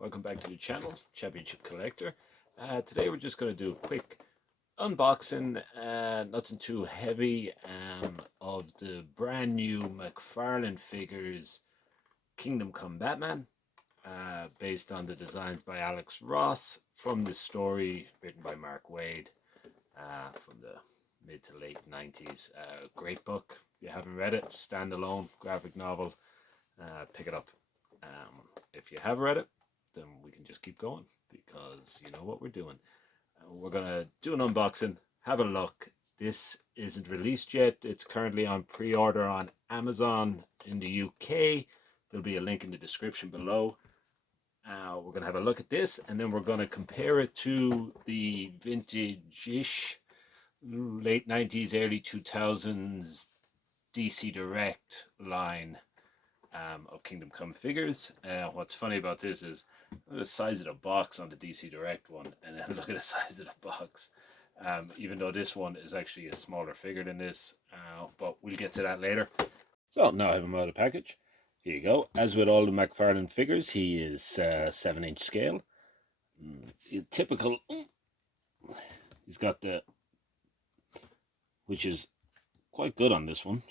welcome back to the channel, Championship Collector. Today we're just going to do a quick unboxing, nothing too heavy, of the brand new McFarlane figures Kingdom Come Batman, based on the designs by Alex Ross from the story written by Mark Waid from the mid to late 90s. Great book. If you haven't read it, standalone graphic novel, pick it up. If you have read it, then we can just keep going, because you know what we're doing. We're gonna do an unboxing, have a look. This isn't released yet. It's currently on pre-order on Amazon in the UK. There'll be a link in the description below. We're gonna have a look at this, and then we're gonna compare it to the vintage-ish late 90s, early 2000s DC Direct line of Kingdom Come figures. What's funny about this is look at the size of the box on the DC Direct one, and then look at the size of the box. Even though this one is actually a smaller figure than this, but we'll get to that later. So now I have him out of the package. Here you go. As with all the McFarlane figures, he is 7-inch scale. Typical. He's got the, which is quite good on this one.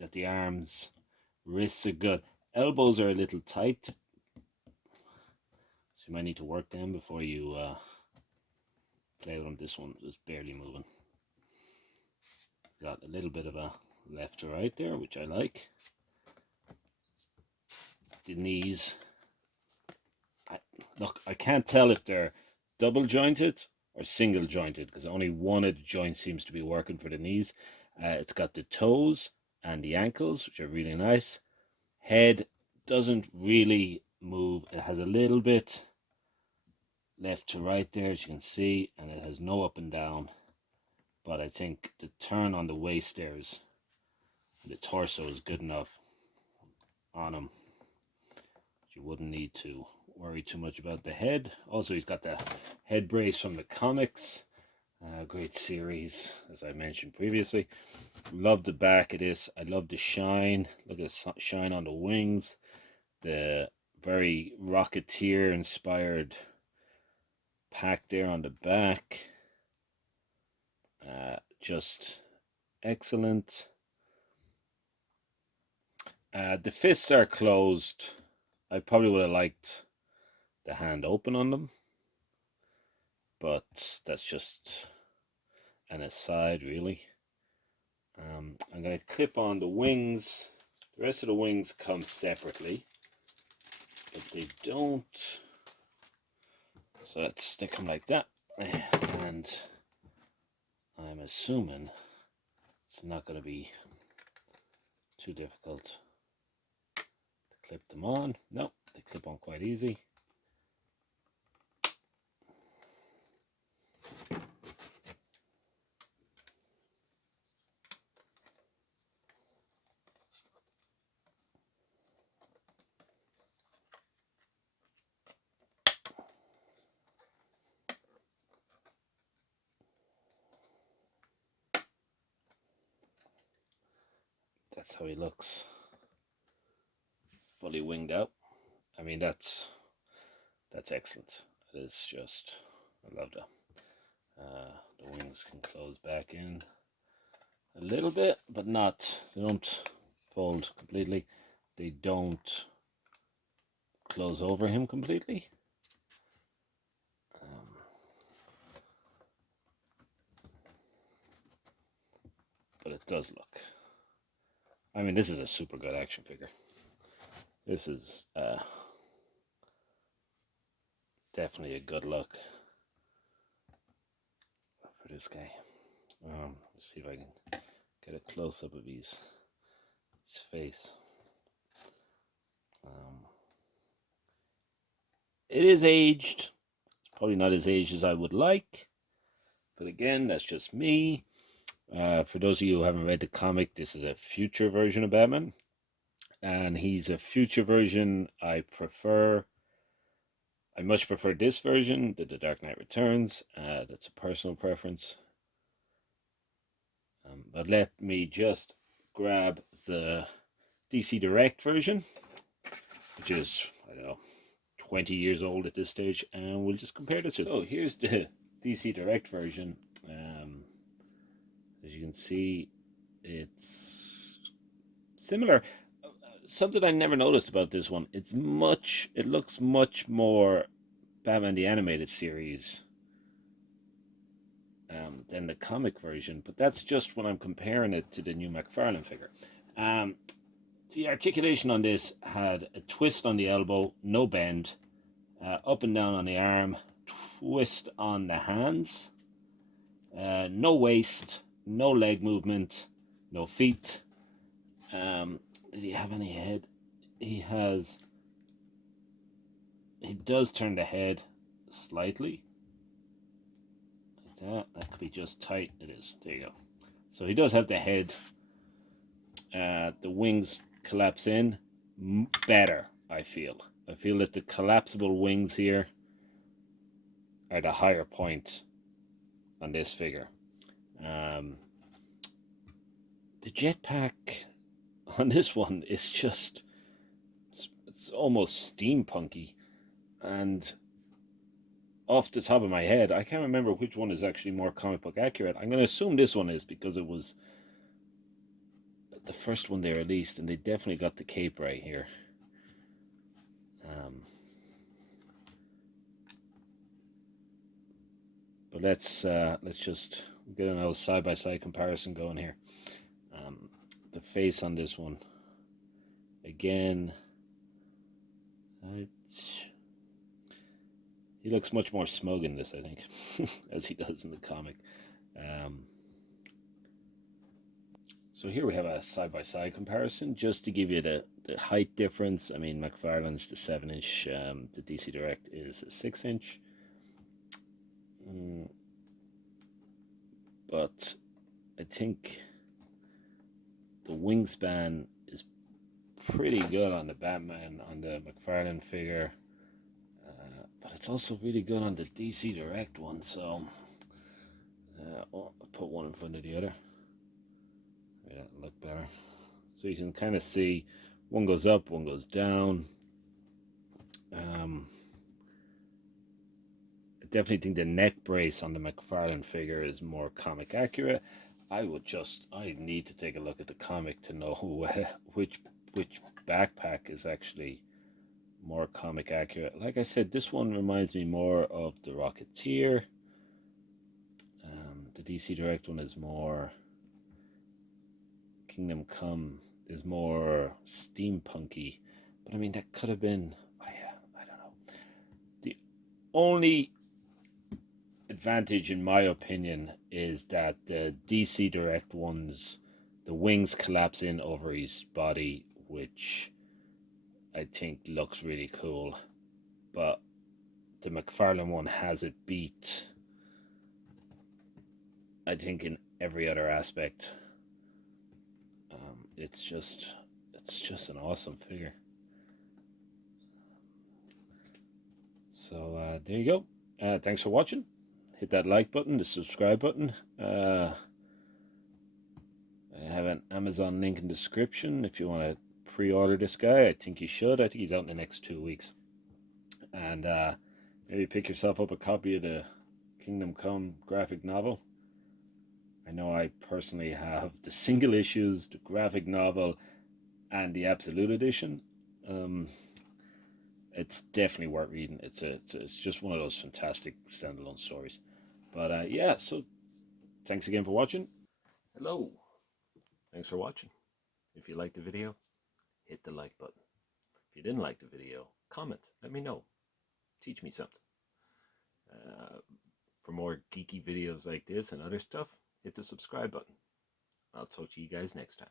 Got the arms, wrists are good. Elbows are a little tight, so you might need to work them before you play with them. This one is barely moving. Got a little bit of a left to right there, which I like. The knees, look, I can't tell if they're double jointed or single jointed, because only one of the joints seems to be working for the knees. It's got the toes and the ankles, which are really nice. Head doesn't really move. It has a little bit left to right there, as you can see, and it has no up and down. But I think the turn on the waist there is, the torso is good enough on him. You wouldn't need to worry too much about the head. Also, he's got the head brace from the comics. Great series, as I mentioned previously. Love the back of this. I love the shine. Look at the shine on the wings. The very Rocketeer inspired pack there on the back. Just excellent. The fists are closed. I probably would have liked the hand open on them, but that's just an aside, really. I'm going to clip on the wings. The rest of the wings come separately, but they don't. So let's stick them like that. And I'm assuming it's not going to be too difficult to clip them on. No, they clip on quite easy. That's how he looks, fully winged out. I mean, that's excellent. It is just, I love that. The wings can close back in a little bit, but not, they don't fold completely. They don't close over him completely. But it does look, I mean, this is a super good action figure. This is definitely a good look for this guy. Let's see if I can get a close-up of his face. It is aged. It's probably not as aged as I would like, but again, that's just me. For those of you who haven't read the comic, this is a future version of Batman, and he's a future version I much prefer this version to The Dark Knight Returns. That's a personal preference. But let me just grab the DC Direct version, which is, I don't know, 20 years old at this stage, and we'll just compare the two. So here's the DC Direct version. As you can see, it's similar. Something I never noticed about this one, it looks much more Batman the Animated Series than the comic version, but that's just when I'm comparing it to the new McFarlane figure. The articulation on this had a twist on the elbow, no bend, up and down on the arm, twist on the hands, no waist, no leg movement, no feet. Did he have any head? He does turn the head slightly. Like that could be just tight. It is. There you go. So he does have the head. The wings collapse in better, I feel. I feel that the collapsible wings here are the higher point on this figure. The jetpack on this one is just, it's almost steampunky, and off the top of my head I can't remember which one is actually more comic book accurate. I'm going to assume this one is, because it was the first one they released, and they definitely got the cape right here. But let's just get a nice side-by-side comparison going here. The face on this one, again, he looks much more smug in this, I think, as he does in the comic. So here we have a side-by-side comparison, just to give you the height difference. I mean, McFarlane's the 7-inch, the DC Direct is a 6-inch. But I think the wingspan is pretty good on the Batman, on the McFarlane figure, but it's also really good on the DC Direct one. So I'll put one in front of the other. Yeah, that'll look better. So you can kind of see one goes up, one goes down. I definitely think the neck brace on the McFarlane figure is more comic accurate. I need to take a look at the comic to know which backpack is actually more comic accurate. Like I said, this one reminds me more of the Rocketeer. The DC Direct one is more Kingdom Come, is more steampunky. But I mean, that could have been, I don't know. The only advantage, in my opinion, is that the DC Direct ones, the wings collapse in over his body, which I think looks really cool. But the McFarlane one has it beat, I think, in every other aspect. It's just an awesome figure. So there you go. Thanks for watching. Hit that like button, the subscribe button. I have an Amazon link in the description if you want to pre-order this guy. I think you should. I think he's out in the next 2 weeks. And maybe pick yourself up a copy of the Kingdom Come graphic novel. I know I personally have the single issues, the graphic novel, and the Absolute Edition. It's definitely worth reading. It's just one of those fantastic standalone stories. But yeah, so thanks again for watching. Hello. Thanks for watching. If you liked the video, hit the like button. If you didn't like the video, comment. Let me know. Teach me something. For more geeky videos like this and other stuff, hit the subscribe button. I'll talk to you guys next time.